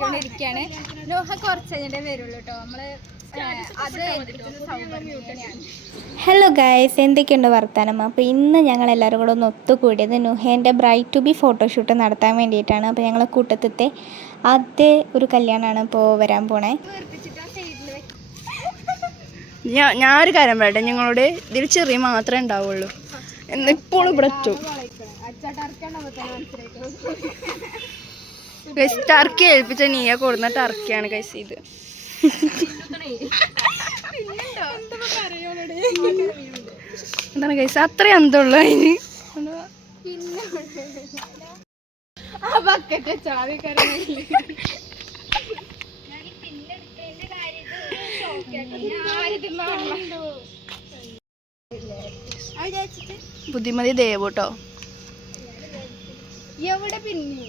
ഉണ്ടാക്കിക്കൊണ്ടിരിക്കുകയാണ്. നോഹ കുറച്ച് കഴിഞ്ഞിട്ടേ വരുള്ളൂ കേട്ടോ. നമ്മള് ഹലോ ഗൈസ്, എന്തൊക്കെയുണ്ട് വർത്താനം? അപ്പോൾ ഇന്ന് ഞങ്ങളെല്ലാവരും കൂടെ ഒന്ന് ഒത്തുകൂടിയത് നുഹേൻ്റെ ബ്രൈഡ് ടു ബി ഫോട്ടോഷൂട്ട് നടത്താൻ വേണ്ടിയിട്ടാണ്. അപ്പോൾ ഞങ്ങളെ കൂട്ടത്തിലത്തെ ആദ്യത്തെ ഒരു കല്യാണമാണ് ഇപ്പോൾ വരാൻ പോണേ. ഞാനൊരു കാര്യം പറയട്ടെ, ഞങ്ങളോട് ഇതിൽ ചെറിയ മാത്രമേ ഉണ്ടാവുള്ളൂ. എന്നിപ്പോഴും ഇവിടെ ടർക്കി ഏൽപ്പിച്ച നീയെ കൊടുന്ന ടർക്കിയാണ് കൈസ് ഇത്. എന്താണ് കൈസ് അത്രയും അന്തമുള്ളൂ അതിന്. ബുദ്ധിമതി ദേവൂട്ടോ. എവിടെ പിന്നെ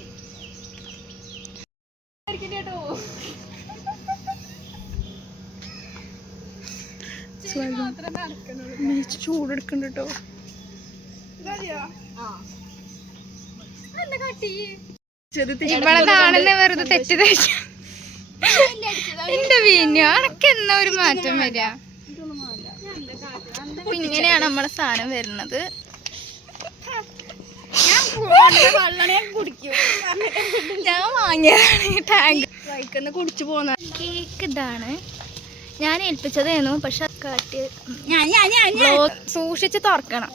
ചൂടെടുക്കണ്ട കേട്ടോ. ഇവിടെ കാണുന്ന വെറുതെ തെറ്റിദ്ധരിച്ച എന്റെ വീഞ്ഞു അനക്ക് എന്നാ ഒരു മാറ്റം വരിക. ഇങ്ങനെയാണ് നമ്മളെ സാധനം വരുന്നത്. ഞാൻ വാങ്ങിയതാണ് ടാങ്ക് വൈക്കന്ന് കുടിച്ചു പോന്ന കേക്ക്. ഇതാണ് ഞാൻ ഏൽപ്പിച്ചതായിരുന്നു, പക്ഷെ സൂക്ഷിച്ച് തുറക്കണം.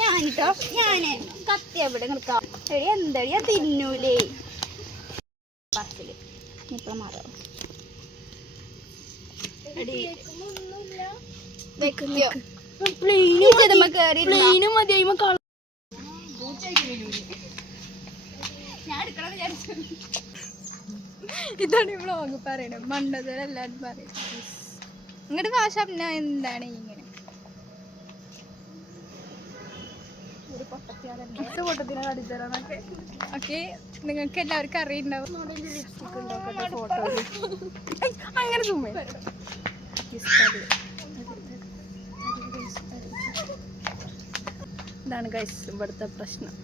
ഞാനിട്ടോ ഞാന് കത്തി എവിടെ നിൽക്കാം. എന്തടിയാ തിന്നൂലേ ബസ്സില് ഇപ്പൊ മാറോ ഇതാണ് വ്ളോഗ് പറയണത്. മണ്ടതരം എല്ലാവരും പറയും. നിങ്ങളുടെ ഭാഷ എന്താണ് ഇങ്ങനെ? ഓക്കെ, നിങ്ങൾക്ക് എല്ലാവർക്കും അറിയുണ്ടാവും. അങ്ങനെ സുമേ ഇതാണ് ഗൈസ് ഇവിടുത്തെ പ്രശ്നം.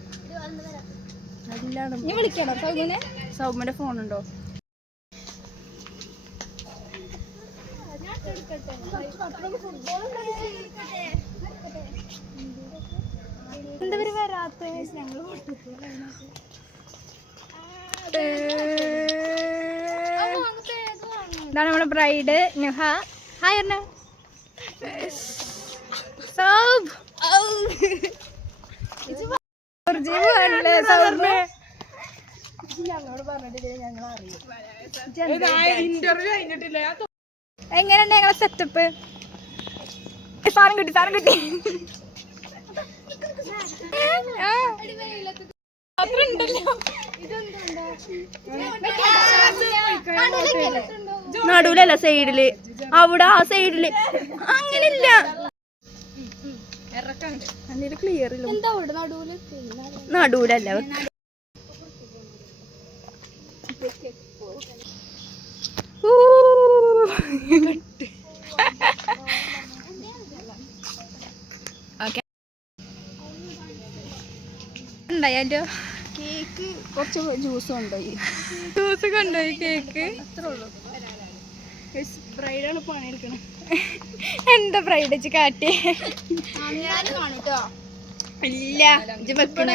നീ വിളിക്കണോ സൗമിനെ? സൗമ്യന്റെ ഫോണുണ്ടോ? എന്താ വരാത്ത? ഇതാണ് നമ്മുടെ ബ്രൈഡ് നുഹ. ഹായ് പറഞ്ഞ സൗബ്. എങ്ങനെയുണ്ട് ഞങ്ങളെ സെറ്റപ്പ്? സാധനം കിട്ടി, സാധനം കിട്ടി. നടുവിലല്ല സൈഡില്. അവിടെ ആ സൈഡില് അങ്ങനില്ല. ക്ലിയർ ഇല്ല. നടുവിലല്ല ഉണ്ടായാലോ. കേക്ക് കുറച്ച് ജ്യൂസ് കൊണ്ടുപോയി. ജ്യൂസ് കൊണ്ടുപോയി കേക്ക്. ബ്രൈഡാണ് പണിയെടുക്കണം. എന്താ ബ്രൈഡ് വെച്ച് കാട്ടി? ഇല്ല വെക്കണ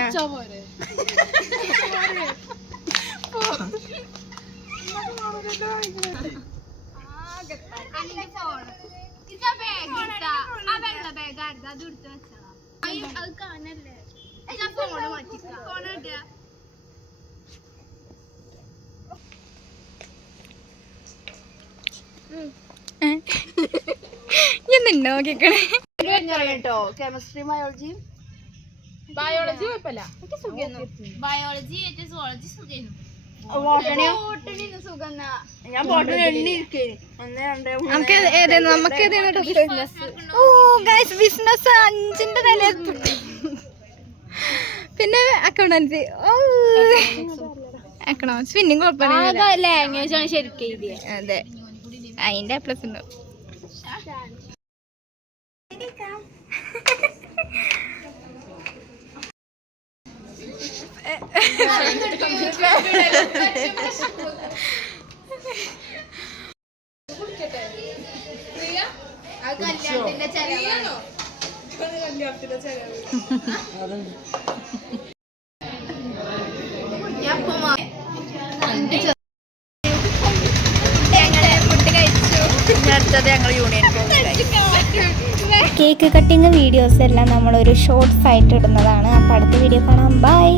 നോക്കിക്കണേ കേട്ടോ. കെമിസ്ട്രി ബയോളജി കുഴപ്പമില്ല. ബയോളജി സുവോളജി ഞാൻ ബോട്ടണി നമുക്ക് ഏതായിരുന്നു? നമുക്ക് ഏതായിരുന്നു? ഓ ഗൈസ്, ബിസിനസ് 5ന്റെ നിലയെത്തും. പിന്നെ അക്കൗണ്ടൻസി. ഓ എക്കണോമിക്സ് പിന്നെയും കുഴപ്പമില്ല. ലാംഗ്വേജ് ആണ് ശരിക്കും. അതെ, അതിന്റെ പ്ലസ് ഉണ്ടോ? അടുത്തത് ഞങ്ങൾ യൂണിയൻ കേക്ക് കട്ടിങ് വീഡിയോസ് എല്ലാം നമ്മളൊരു ഷോർട്സ് ആയിട്ട് ഇടുന്നതാണ്. അപ്പോൾ അടുത്ത വീഡിയോ കാണാം. ബൈ.